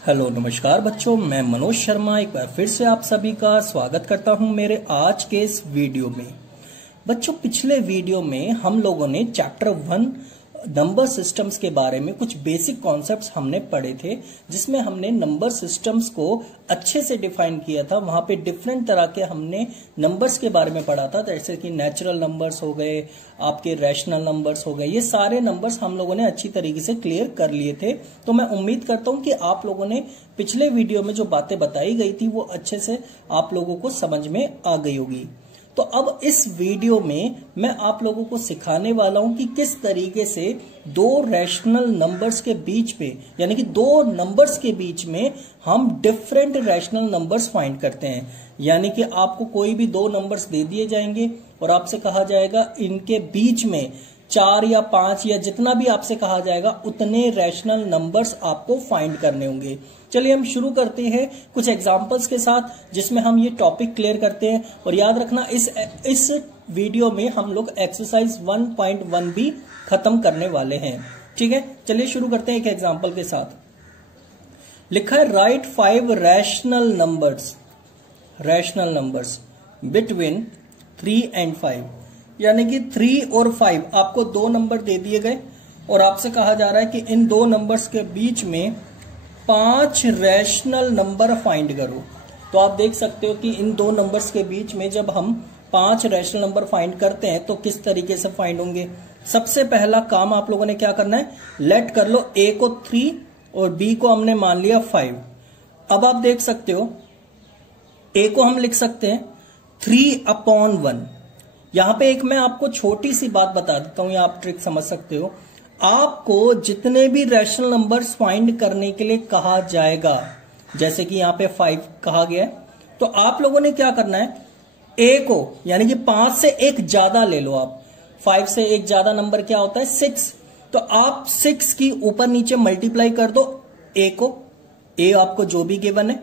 Hello नमस्कार बच्चों, मैं मनोज शर्मा एक बार फिर से आप सभी का स्वागत करता हूं मेरे आज के इस वीडियो में। बच्चों, पिछले वीडियो में हम लोगों ने चैप्टर 1 नंबर सिस्टम्स के बारे में कुछ बेसिक कॉन्सेप्ट्स हमने पढ़े थे, जिसमें हमने नंबर सिस्टम्स को अच्छे से डिफाइन किया था। वहां पे डिफरेंट तरह के हमने नंबर्स के बारे में पढ़ा था, जैसे कि नेचुरल नंबर्स हो गए, आपके रैशनल नंबर्स हो गए। ये सारे नंबर्स हम लोगों ने अच्छी तरीके से क्लियर कर लिए थे। तो मैं उम्मीद करता हूं कि आप लोगों ने पिछले वीडियो में जो बातें बताई गई थी वो अच्छे से आप लोगों को समझ में आ गई होगी। तो अब इस वीडियो में मैं आप लोगों को सिखाने वाला हूं कि किस तरीके से दो रैशनल नंबर्स के बीच में, यानी कि दो नंबर्स के बीच में हम डिफरेंट रैशनल नंबर्स फाइंड करते हैं। यानी कि आपको कोई भी दो नंबर्स दे दिए जाएंगे और आपसे कहा जाएगा इनके बीच में 4 या 5 या जितना भी आपसे कहा जाएगा उतने रैशनल नंबर्स आपको फाइंड करने होंगे। चलिए हम शुरू करते हैं कुछ एग्जांपल्स के साथ, जिसमें हम ये टॉपिक क्लियर करते हैं। और याद रखना, इस वीडियो में हम लोग एक्सरसाइज 1.1 भी खत्म करने वाले हैं। ठीक है, चलिए शुरू करते हैं एक एग्जांपल के साथ। लिखा है right 5 rational numbers between 3 and 5। यानी कि 3 और 5 आपको दो नंबर दे दिए गए और आपसे कहा जा रहा है कि इन दो नंबर्स के बीच में 5 रैशनल नंबर फाइंड करो। तो आप देख सकते हो कि इन दो नंबर्स के बीच में जब हम 5 रैशनल नंबर फाइंड करते हैं तो किस तरीके से फाइंड होंगे। सबसे पहला काम आप लोगों ने क्या करना है, लेट कर लो ए को 3 और बी को हमने मान लिया 5। अब आप देख सकते हो ए को हम लिख सकते हैं 3/1। यहां पे एक मैं आपको छोटी सी बात बता देता हूं, या आप ट्रिक समझ सकते हो। आपको जितने भी रैशनल नंबर्स फाइंड करने के लिए कहा जाएगा, जैसे कि यहां पे 5 कहा गया है, तो आप लोगों ने क्या करना है, ए को यानी कि 5 से एक ज्यादा ले लो। आप 5 से एक ज्यादा नंबर क्या होता है, 6। तो आप 6 की ऊपर नीचे मल्टीप्लाई कर दो ए को, ए आपको जो भी गिवन है।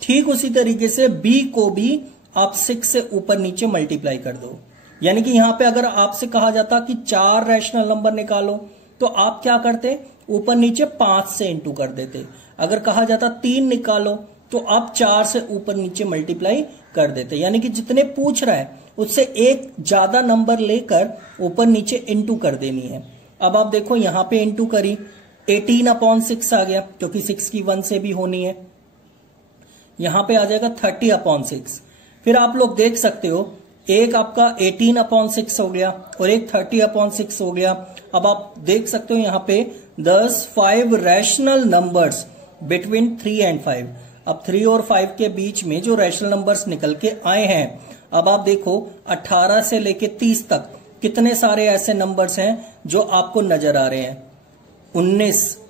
ठीक उसी तरीके से बी को भी आप 6 से ऊपर नीचे मल्टीप्लाई कर दो। यानी कि यहां पे अगर आपसे कहा जाता कि 4 रैशनल नंबर निकालो तो आप क्या करते, ऊपर नीचे 5 से इंटू कर देते। अगर कहा जाता 3 निकालो तो आप 4 से ऊपर नीचे मल्टीप्लाई कर देते। यानी कि जितने पूछ रहा है उससे एक ज्यादा नंबर लेकर ऊपर नीचे इंटू कर देनी है। अब आप देखो यहां पे इंटू करी 18/6 आ गया, क्योंकि 6 की 1 से भी होनी है। यहां पे आ जाएगा 30/6। फिर आप लोग देख सकते हो एक आपका 18/6 हो गया और एक 30/6 हो गया। अब आप देख सकते हो यहां पे 5 रैशनल नंबर्स बिटवीन 3 and 5। अब 3 और 5 के बीच में जो रैशनल नंबर्स निकल के आए हैं, अब आप देखो 18 से लेके 30 तक कितने सारे ऐसे नंबर्स हैं जो आपको नजर आ रहे हैं। 19/6,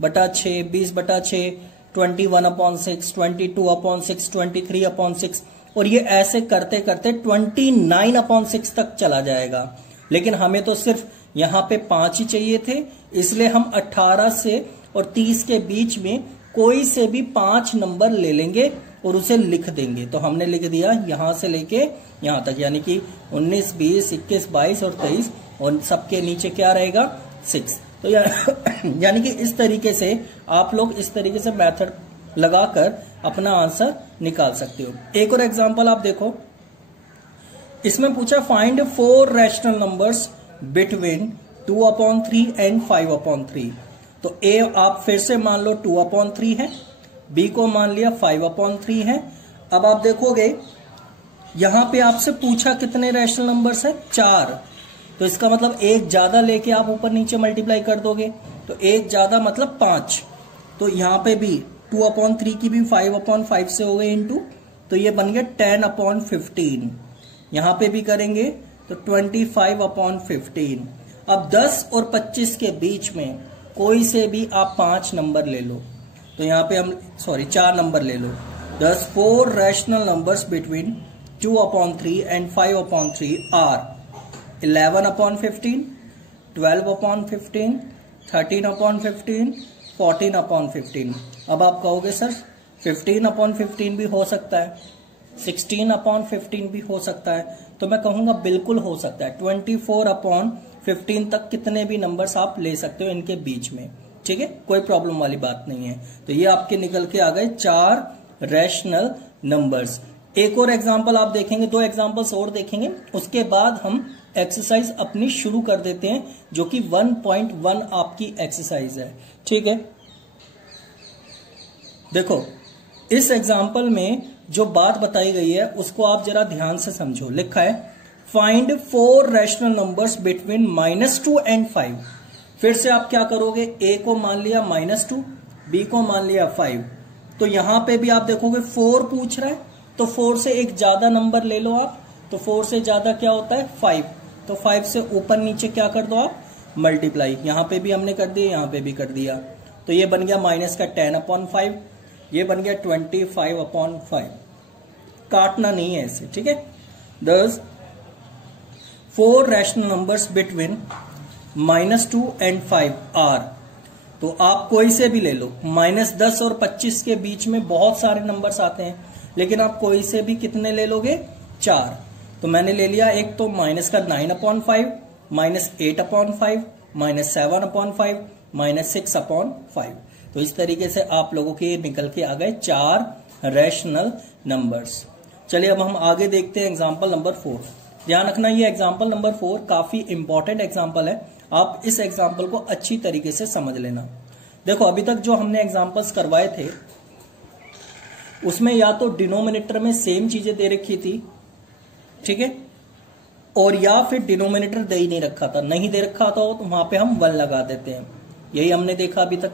20/6, 21/6, 22/6, 23/6, और ये ऐसे करते करते 29/6 तक चला जाएगा। लेकिन हमें तो सिर्फ यहां पे 5 ही चाहिए थे, इसलिए हम 18 से और 30 के बीच में कोई से भी 5 नंबर ले लेंगे और उसे लिख देंगे। तो हमने लिख दिया यहां से लेके यहां तक, यानी कि 19, 20, 21, 22 और 23, और सबके नीचे क्या रहेगा, 6। तो यानी कि इस तरीके से आप लोग इस तरीके से मेथड लगाकर अपना आंसर निकाल सकते हो। एक और एग्जांपल आप देखो, इसमें पूछा find 4 rational numbers between 2/3 and 5/3। तो ए आप फिर से मान लो 2/3 है, बी को मान लिया 5/3 है। अब आप देखोगे यहां पे आपसे पूछा कितने रैशनल नंबर्स है, 4। तो इसका मतलब एक ज्यादा लेके आप ऊपर नीचे मल्टीप्लाई कर दोगे, तो एक ज्यादा मतलब 5। तो यहां पे भी 2/3 की भी 5/5 से हो गए इंटू, तो ये बन गया 10/15। यहां पे भी करेंगे तो 25/15। अब 10 और 25 के बीच में कोई से भी आप 5 नंबर ले लो। तो यहां पे हम 4 नंबर ले लो। 4 rational numbers between 2/3 and 5/3 are 11/15, 12/15, 13/15, 14/15। अब आप कहोगे सर 15/15 भी हो सकता है, 16/15 भी हो सकता है। तो मैं कहूंगा बिल्कुल हो सकता है। 24/15 तक कितने भी नंबर्स आप ले सकते हो इनके बीच में। ठीक है, कोई प्रॉब्लम वाली बात नहीं है। तो ये आपके निकल के आ गए 4 रैशनल नंबर्स। एक और एग्जांपल आप देखेंगे, 2 एग्जांपल्स और देखेंगे, उसके बाद हम एक्सरसाइज अपनी शुरू कर देते हैं, जो कि 1.1 आपकी एक्सरसाइज है। ठीक है, देखो इस एग्जांपल में जो बात बताई गई है उसको आप जरा ध्यान से समझो। लिखा है find 4 rational numbers between -2 and 5। फिर से आप क्या करोगे, a को मान लिया -2, b को मान लिया 5। तो यहां पे भी आप देखोगे 4 पूछ रहा है, तो 4 से एक ज्यादा नंबर ले लो आप। तो 4 से ज्यादा क्या होता है 5, तो 5 से ऊपर नीचे क्या कर दो आप, मल्टीप्लाई। यहां पे भी हमने कर दिया, यहां पे भी कर दिया। तो ये बन गया माइनस का 10/5, ये बन गया 25/5। काटना नहीं है इसे, ठीक है। दस 4 rational numbers between -2 and 5 are. तो आप कोई से भी ले लो, -10 और 25 के बीच में बहुत सारे नंबर्स आते हैं, लेकिन आप कोई से भी कितने ले लोगे, 4। तो मैंने ले लिया एक तो माइनस का 9/5, -8/5, -7/5, -6/5। तो इस तरीके से आप लोगों के निकल के आ गए 4 रैशनल नंबर्स। चलिए अब हम आगे देखते हैं एग्जाम्पल नंबर 4। ध्यान रखना ये एग्जाम्पल नंबर 4 काफी इंपॉर्टेंट एग्जाम्पल है, आप इस एग्जाम्पल को अच्छी तरीके से समझ लेना। देखो अभी तक जो हमने एग्जाम्पल्स करवाए थे उसमें या तो डिनोमिनेटर में सेम चीजें दे रखी थी, ठीक है, और या फिर डिनोमिनेटर दे ही नहीं रखा था। नहीं दे रखा था तो वहां पे हम 1 लगा देते हैं, यही हमने देखा अभी तक।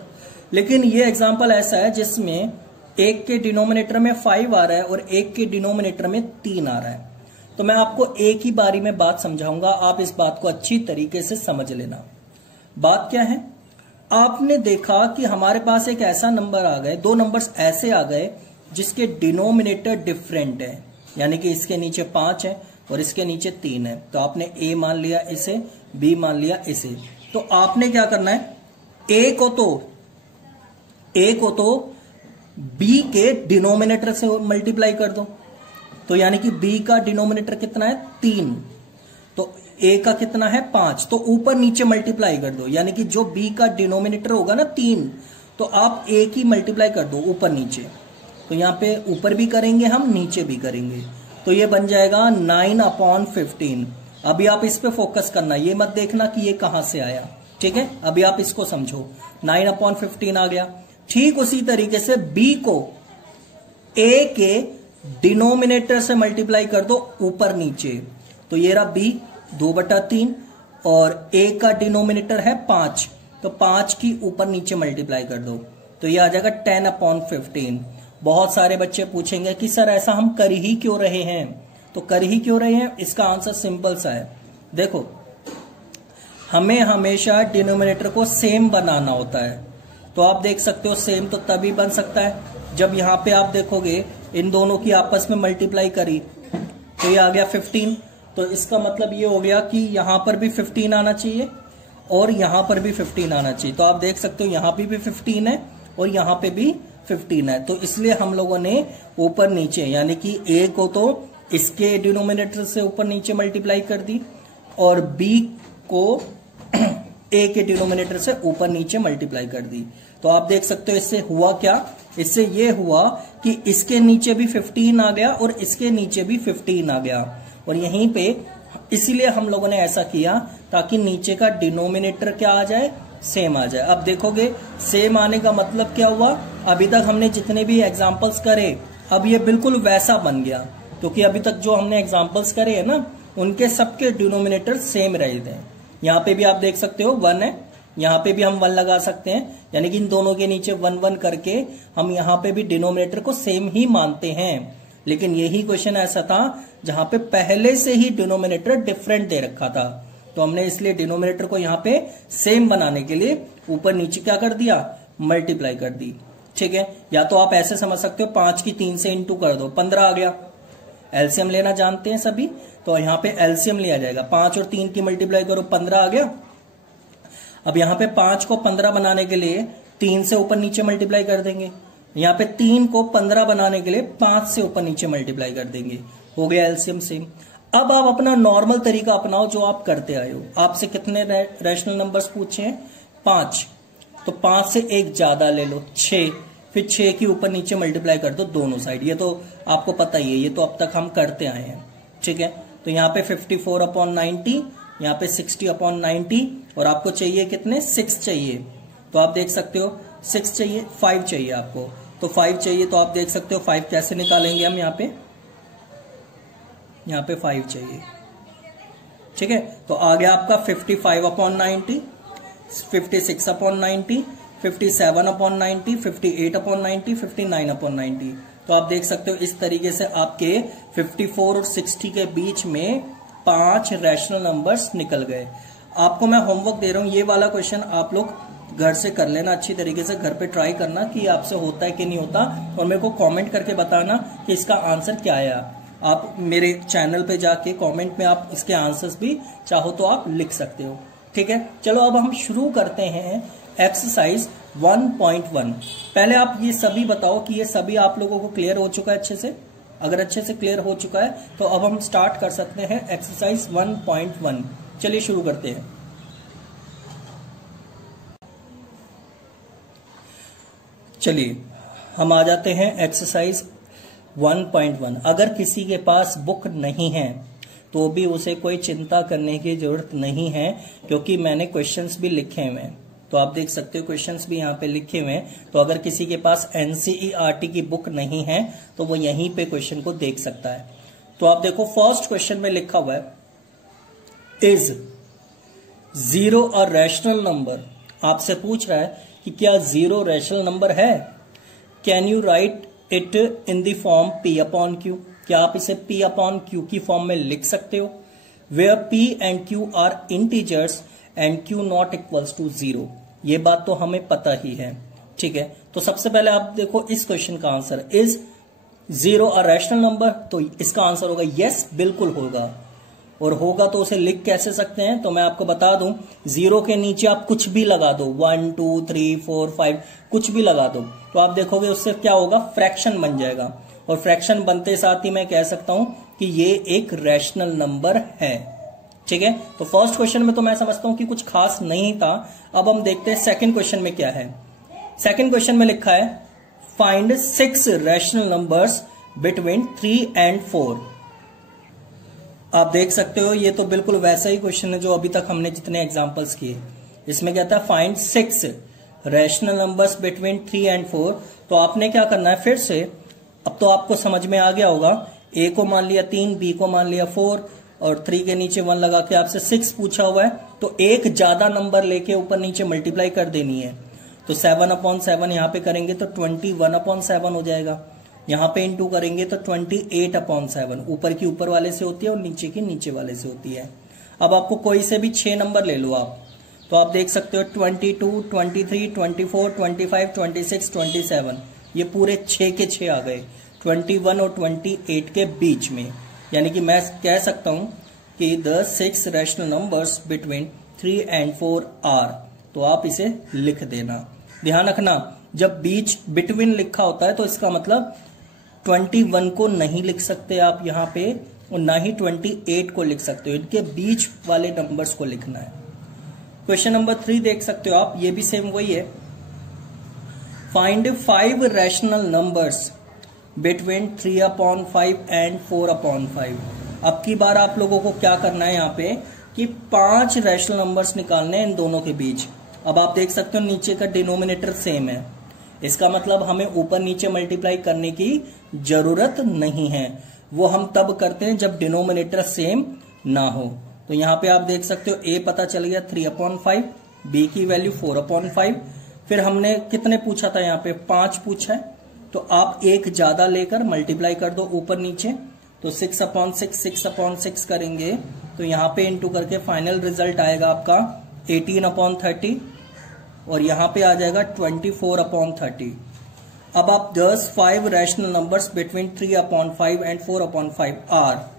लेकिन ये एग्जाम्पल ऐसा है जिसमें एक के डिनोमिनेटर में 5 आ रहा है और एक के डिनोमिनेटर में 3 आ रहा है। तो मैं आपको एक ही बारी में बात समझाऊंगा, आप इस बात को अच्छी तरीके से समझ लेना। बात क्या है, आपने देखा कि हमारे पास एक ऐसा नंबर आ गए, 2 नंबर्स ऐसे आ गए जिसके डिनोमिनेटर डिफरेंट है, यानी कि इसके नीचे 5 है और इसके नीचे 3 है। तो आपने a मान लिया इसे, b मान लिया इसे। तो आपने क्या करना है, a को तो b के डिनोमिनेटर से मल्टीप्लाई कर दो। तो यानी कि b का डिनोमिनेटर कितना है 3, तो a का कितना है 5, तो ऊपर नीचे मल्टीप्लाई कर दो। यानी कि जो b का डिनोमिनेटर होगा ना 3, तो आप a की मल्टीप्लाई कर दो ऊपर नीचे। तो यहां पे ऊपर भी करेंगे हम, नीचे भी करेंगे, तो ये बन जाएगा 9/15। अभी आप इस पे फोकस करना, ये मत देखना कि ये कहां से आया, ठीक है। अभी आप इसको समझो, 9/15 आ गया। ठीक उसी तरीके से b को a के डिनोमिनेटर से मल्टीप्लाई कर दो ऊपर नीचे। तो ये रहा b 2/3 और a का डिनोमिनेटर है 5, तो 5 की ऊपर नीचे मल्टीप्लाई कर दो, तो ये आ जाएगा 10/15। बहुत सारे बच्चे पूछेंगे कि सर ऐसा हम कर ही क्यों रहे हैं, तो कर ही क्यों रहे हैं, इसका आंसर सिंपल सा है। देखो हमें हमेशा डिनोमिनेटर को सेम बनाना होता है। तो आप देख सकते हो सेम तो तभी बन सकता है जब यहां पे आप देखोगे इन दोनों की आपस में मल्टीप्लाई करी, तो ये आ गया 15। तो इसका मतलब ये हो गया कि यहां पर भी 15 आना चाहिए और यहां पर भी 15 आना चाहिए। तो आप देख सकते हो यहां पे भी 15 है और यहां पे भी 15 है। तो इसलिए हम लोगों ने ऊपर नीचे, यानी कि a को तो इसके डिनोमिनेटर से ऊपर नीचे मल्टीप्लाई कर दी और b को a के डिनोमिनेटर से ऊपर नीचे मल्टीप्लाई कर दी। तो आप देख सकते हो इससे हुआ क्या, इससे ये हुआ कि इसके नीचे भी 15 आ गया और इसके नीचे भी 15 आ गया। और यहीं पे इसीलिए हम लोगों ने ऐसा किया ताकि नीचे का डिनोमिनेटर क्या आ जाए, सेम आ जाए। अब देखोगे सेम आने का मतलब क्या हुआ, अभी तक हमने जितने भी एग्जाम्पल्स करे अब ये बिल्कुल वैसा बन गया, क्योंकि अभी तक जो हमने एग्जाम्पल्स करे है ना उनके सबके डिनोमिनेटर सेम रहे थे। यहाँ पे भी आप देख सकते हो 1 है, यहाँ पे भी हम 1 लगा सकते हैं, यानी कि इन दोनों के नीचे 1 1 करके हम यहाँ पे भी डिनोमिनेटर को सेम ही मानते हैं। लेकिन यही क्वेश्चन ऐसा था जहां पे पहले से ही डिनोमिनेटर डिफरेंट दे रखा था, तो हमने इसलिए डिनोमिनेटर को यहाँ पे सेम बनाने के लिए ऊपर नीचे क्या कर दिया, मल्टीप्लाई कर दी, ठीक है। या तो आप ऐसे समझ सकते हो 5 की 3 से इंटू कर दो, 15 आ गया। एलसीएम लेना जानते हैं सभी, तो यहाँ पे एलसीएम लिया जाएगा, 5 और 3 की मल्टीप्लाई करो 15 आ गया। अब यहाँ पे 5 को 15 बनाने के लिए 3 से ऊपर नीचे मल्टीप्लाई कर देंगे, यहाँ पे 3 को 15 बनाने के लिए 5 से ऊपर नीचे मल्टीप्लाई कर देंगे, हो गया एलसीएम सेम। अब आप अपना नॉर्मल तरीका अपनाओ जो आप करते आए हो। आपसे कितने रैशनल नंबर्स पूछे हैं, 5। तो 5 से एक ज्यादा ले लो 6, फिर 6 की ऊपर नीचे मल्टीप्लाई कर दो दोनों साइड। ये तो आपको पता ही है, ये तो अब तक हम करते आए हैं। ठीक है, तो यहाँ पे 54/90, यहाँ पे 60/90, और आपको चाहिए कितने, 6 चाहिए। तो आप देख सकते हो 6 चाहिए, 5 चाहिए आपको, तो 5 चाहिए। तो आप देख सकते हो 5 कैसे निकालेंगे हम, यहाँ पे 5 चाहिए। ठीक है, तो आ गया आपका 55/90, 56/90, 57/90, 58/90, 59/90। तो आप देख सकते हो इस तरीके से आपके 54 और 60 के बीच में 5 रैशनल नंबर्स निकल गए। आपको मैं होमवर्क दे रहा हूं, ये वाला क्वेश्चन आप लोग घर से कर लेना, अच्छी तरीके से घर पे ट्राई करना कि आपसे होता है कि नहीं होता, और मेरे को कमेंट करके बताना कि इसका आंसर क्या है। आप मेरे चैनल पे जाके कमेंट में आप इसके आंसर्स भी चाहो तो आप लिख सकते हो। ठीक है, चलो अब हम शुरू करते हैं एक्सरसाइज 1.1। पहले आप ये सभी बताओ कि ये सभी आप लोगों को क्लियर हो चुका है अच्छे से। अगर अच्छे से क्लियर हो चुका है तो अब हम स्टार्ट कर सकते हैं एक्सरसाइज 1.1। चलिए शुरू करते हैं। चलिए हम आ जाते हैं एक्सरसाइज 1.1। अगर किसी के पास बुक नहीं है तो भी उसे कोई चिंता करने की जरूरत नहीं है, क्योंकि मैंने क्वेश्चंस भी लिखे हुए हैं। तो आप देख सकते हो क्वेश्चंस भी यहाँ पे लिखे हुए हैं। तो अगर किसी के पास एनसीईआरटी की बुक नहीं है तो वो यहीं पे क्वेश्चन को देख सकता है। तो आप देखो फर्स्ट क्वेश्चन में लिखा हुआ है, इज 0 अ रैशनल नंबर। आपसे पूछ रहा है कि क्या 0 रैशनल नंबर है। Can you right it in the form P/Q। क्या आप इसे P/Q की फॉर्म में लिख सकते हो। Where P and Q are integers and Q not equals to 0। ये बात तो हमें पता ही है। ठीक है, तो सबसे पहले आप देखो इस क्वेश्चन का answer, is 0 a rational number, तो इसका आंसर होगा यस, बिल्कुल होगा। और होगा तो उसे लिख कैसे सकते हैं, तो मैं आपको बता दूं, 0 के नीचे आप कुछ भी लगा दो, 1 2 3 4 5 कुछ भी लगा दो, तो आप देखोगे उससे क्या होगा, फ्रैक्शन बन जाएगा। और फ्रैक्शन बनते साथ ही मैं कह सकता हूं कि ये एक रैशनल नंबर है। ठीक है, तो फर्स्ट क्वेश्चन में तो मैं समझता हूं कि कुछ खास नहीं था। अब हम देखते हैं सेकंड क्वेश्चन में क्या है। सेकंड क्वेश्चन में लिखा है, find 6 rational numbers between 3 and 4। आप देख सकते हो ये तो बिल्कुल वैसा ही क्वेश्चन है जो अभी तक हमने जितने एग्जांपल्स किए। इसमें क्या था, find 6 rational numbers between 3 and 4। तो आपने क्या करना है, फिर से अब तो आपको समझ में आ गया होगा, ए को मान लिया 3, बी को मान लिया 4, और 3 के नीचे 1 लगा के आपसे 6 पूछा हुआ है, तो एक ज्यादा नंबर लेके ऊपर नीचे मल्टीप्लाई कर देनी है। तो 7/7 यहाँ पे करेंगे तो 21/7 हो जाएगा। यहाँ पे इंटू करेंगे तो 28/7। ऊपर की ऊपर वाले से होती है और नीचे की नीचे वाले से होती है। अब आपको कोई से भी 6 नंबर ले लो आप, तो आप देख सकते हो 22, 23, 24, 25, 26, 27, ये पूरे 6 के 6 आ गए 21 और 28 के बीच में। यानी कि मैं कह सकता हूं कि the 6 rational numbers between 3 and 4 are. तो आप इसे लिख देना। ध्यान रखना, जब बीच बिटवीन लिखा होता है तो इसका मतलब 21 को नहीं लिख सकते आप यहाँ पे, और ना ही 28 को लिख सकते हो। इनके बीच वाले नंबर्स को लिखना है। क्वेश्चन नंबर 3 देख सकते हो आप, ये भी सेम वही है, find 5 rational numbers between 3/5 and 4/5। अब की बार आप लोगों को क्या करना है यहाँ पे कि 5 रैशनल नंबर्स निकालने हैं इन दोनों के बीच। अब आप देख सकते हो नीचे का डिनोमिनेटर सेम है, इसका मतलब हमें ऊपर नीचे मल्टीप्लाई करने की जरूरत नहीं है। वो हम तब करते हैं जब डिनोमिनेटर सेम ना हो। तो यहाँ पे आप देख सकते हो ए पता चल गया 3/5, बी की वैल्यू 4/5, फिर हमने कितने पूछा था, यहाँ पे 5 पूछा है, तो आप एक ज्यादा लेकर मल्टीप्लाई कर दो ऊपर नीचे, तो 6/6 6/6 करेंगे तो यहाँ पे इंटू करके फाइनल रिजल्ट आएगा आपका 18/30, और यहाँ पे आ जाएगा 24/30। अब आप 5 rational numbers between 3/5 and 4/5 are.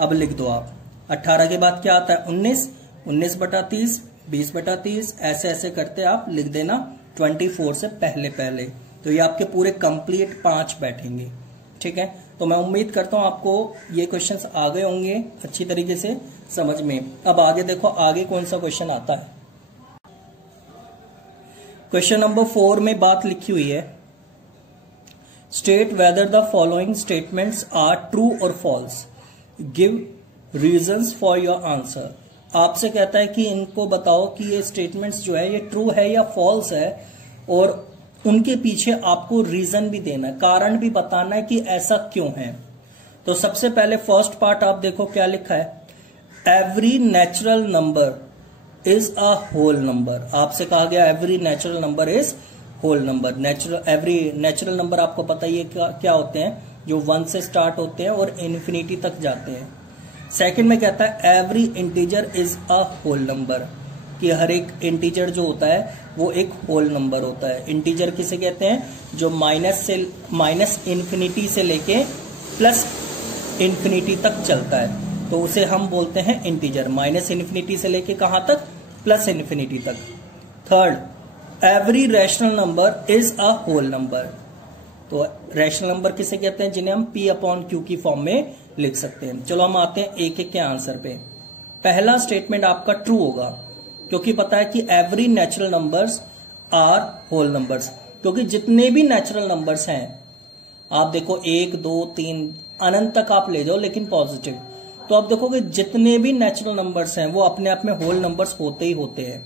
अब लिख दो आप। 18 के बाद क्या आता है, 19, 19/30, 20/30, ऐसे ऐसे करते आप लिख देना 24 से पहले पहले। तो ये आपके पूरे कंप्लीट 5 बैठेंगे। ठीक है, तो मैं उम्मीद करता हूं आपको ये क्वेश्चंस आ गए होंगे अच्छी तरीके से समझ में। अब आगे देखो, आगे कौन सा क्वेश्चन आता है। क्वेश्चन नंबर 4 में बात लिखी हुई है, state whether the following statements are true और false, give reasons for your answer. आपसे कहता है कि इनको बताओ कि ये स्टेटमेंट्स जो है ये ट्रू है या फॉल्स है, और उनके पीछे आपको रीजन भी देना है, कारण भी बताना है कि ऐसा क्यों है। तो सबसे पहले फर्स्ट पार्ट आप देखो क्या लिखा है, every natural number is a whole number. आपसे कहा गया every natural number is whole number. Every natural number आपको पता ही है क्या होते हैं, जो 1 से स्टार्ट होते हैं और इन्फिनिटी तक जाते हैं। सेकंड में कहता है every integer is a whole number, कि हर एक इंटीजर जो होता है वो एक होल नंबर होता है। इंटीजर किसे कहते हैं, जो माइनस इन्फिनिटी से लेके प्लस इन्फिनिटी तक चलता है, तो उसे हम बोलते हैं इंटीजर। माइनस इन्फिनिटी से लेके कहां तक, प्लस इन्फिनिटी तक। Third, every rational number is a whole number. तो रैशनल नंबर किसे कहते हैं, जिन्हें हम P अपॉन Q की फॉर्म में लिख सकते हैं। चलो हम आते हैं एक एक के आंसर पे। पहला स्टेटमेंट आपका ट्रू होगा, क्योंकि पता है कि every natural numbers are whole numbers, क्योंकि जितने भी नेचुरल नंबर्स हैं, आप देखो 1 2 3 अनंत तक आप ले जाओ, लेकिन पॉजिटिव, तो आप देखोगे जितने भी नेचुरल नंबर्स हैं वो अपने आप में होल नंबर्स होते ही होते हैं।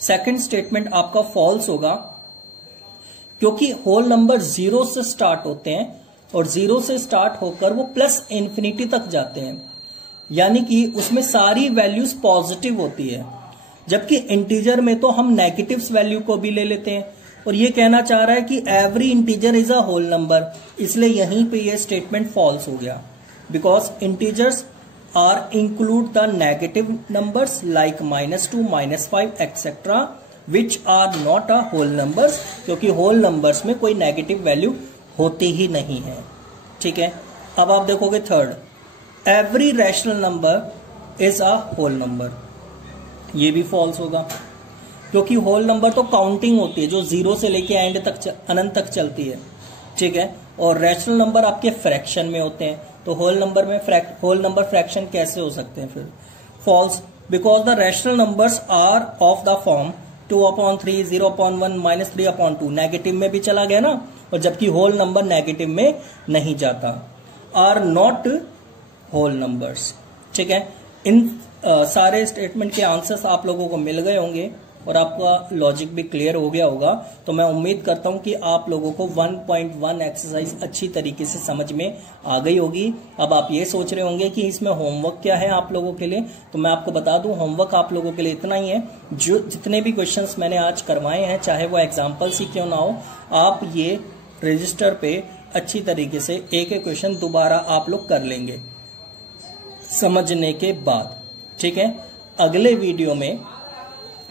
सेकंड स्टेटमेंट आपका फॉल्स होगा, क्योंकि होल नंबर 0 से स्टार्ट होते हैं और 0 से स्टार्ट होकर वो प्लस इन्फिनिटी तक जाते हैं, यानी कि उसमें सारी वैल्यूज पॉजिटिव होती है, जबकि इंटीजर में तो हम नेगेटिव्स वैल्यू को भी ले लेते हैं। और ये कहना चाह रहा है कि every integer is a whole number, इसलिए यहीं पे ये स्टेटमेंट फॉल्स हो गया, because integers are include the negative numbers like -2 -5 etcetera which are not a whole numbers, क्योंकि होल नंबर्स में कोई नेगेटिव वैल्यू होती ही नहीं है। ठीक है, अब आप देखोगे third, every rational number is a whole number. ये भी फॉल्स होगा, क्योंकि होल नंबर तो काउंटिंग होती है जो 0 से लेके एंड तक अनंत तक चलती है। ठीक है, और रैशनल नंबर आपके फ्रैक्शन में होते हैं, तो होल नंबर फ्रैक्शन कैसे हो सकते हैं फिर? False, because the rational numbers are of the form 2/3, 0/1, -3/2, negative में भी चला गया ना, और जबकि होल नंबर नेगेटिव में नहीं जाता। Are not whole numbers. ठीक है, इन सारे स्टेटमेंट के आंसर्स आप लोगों को मिल गए होंगे और आपका लॉजिक भी क्लियर हो गया होगा। तो मैं उम्मीद करता हूं कि आप लोगों को 1.1 एक्सरसाइज अच्छी तरीके से समझ में आ गई होगी। अब आप ये सोच रहे होंगे कि इसमें होमवर्क क्या है आप लोगों के लिए, तो मैं आपको बता दूं होमवर्क आप लोगों के लिए इतना ही है, जो जितने भी क्वेश्चंस मैंने आज करवाए हैं, चाहे वो एग्जाम्पल्स ही क्यों ना हो, आप ये रजिस्टर पे अच्छी तरीके से एक एक क्वेश्चन दोबारा आप लोग कर लेंगे समझने के बाद। ठीक है, अगले वीडियो में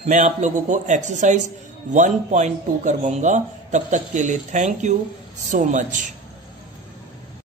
मैं आप लोगों को एक्सरसाइज 1.2 करवाऊंगा। तब तक के लिए थैंक यू सो मच।